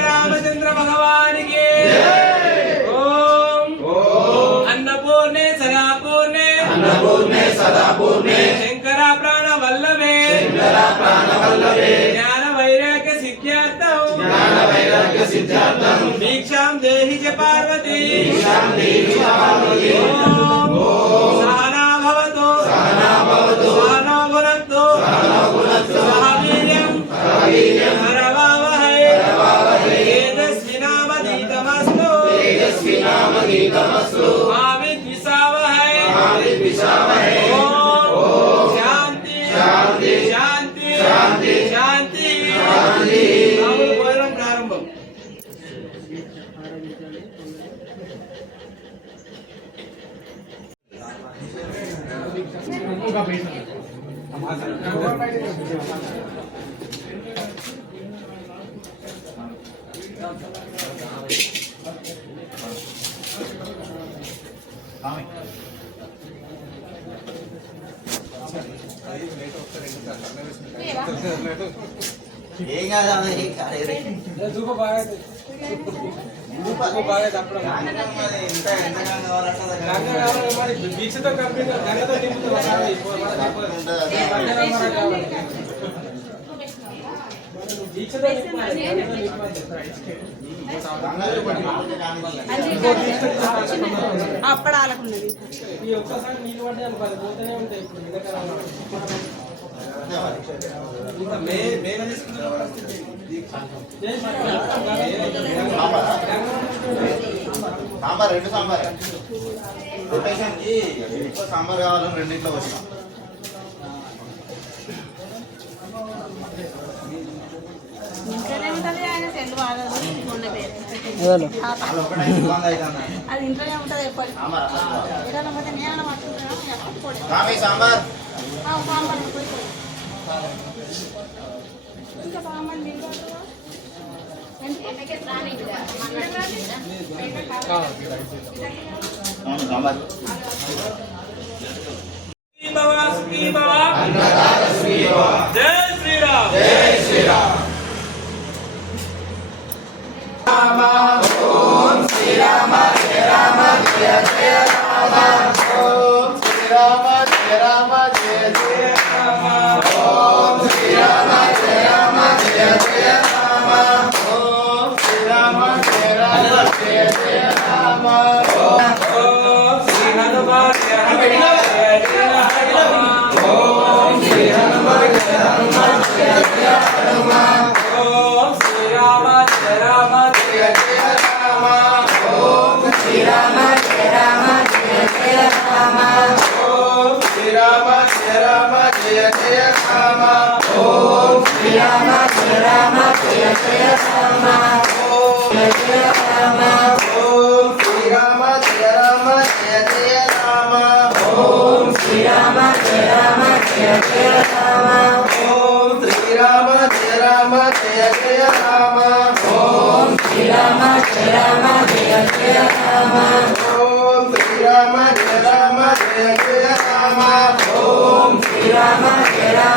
रामचंद्र भगवान के अन्नपूर्णे सदा पूर्णे शंकरा प्राण वल्लभे ज्ञान वैराग्य सिद्ध्यार्थं दीक्षां देहि च पार्वती सहना भवतु सहनो भुनक्तु सह वीर्यं करवावहै तेजस्विनामधीतमस्तु मा विद्विषावहै शांति शांति शांति शांति शांति प्रारंभम దీక్షతో కంప్లీట్ గంగతో అప్పడాలకున్నది ఈ ఒక్కసారి నీళ్ళు పడ్డాయి అనుకోవాలి పోతూనే ఉంటాయి ఇప్పుడు సాంబార్ రెండు సాంబార్ రొటేషన్కి ఎక్కువ సాంబార్ కావాలని రెండింట్లో వచ్చినాం అది ఇంట్లోనే ఉంటుంది ఎప్పటి సాంబార్ ఇంకా సామాన్ సాంబార్ జై శ్రీరామ్ ఓం శ్రీరామ జయ రామ జయ జయ రామ ఓం శ్రీరామ జయ రామ జయ జయ రామ ఓం శ్రీరామ జయ రామ జయ జయ రామ ఓం శ్రీరామ జయ రామ జయ జయ రామ ఓం శ్రీ హనుమాన్ జయ హనుమాన్ జయ జయ హనుమాన్ ఓం శ్రీ హనుమాన్ జయ హనుమాన్ జయ జయ హనుమాన్ ఓం శ్రీరామ జయ రామ జయ జయ రామ ఓం శ్రీరామ జయ రామ జయ జయ రామ ఓం శ్రీరామ జయ రామ జయ జయ రామ ఓం శ్రీరామ జయ రామ జయ జయ రామ ఓం జయ రామ ఓం శ్రీరామ జయ రామ జయ జయ రామ ఓం శ్రీరామ జయ రామ జయ జయ రామ ఓం శ్రీరామ జయ రామ జయ జయ రామ ఓం శ్రీరామ జయ రామ జయ జయ రామ ఓం శ్రీరామ జయ రామ జయ జయ రామ ఓం శ్రీరామ జయ రామ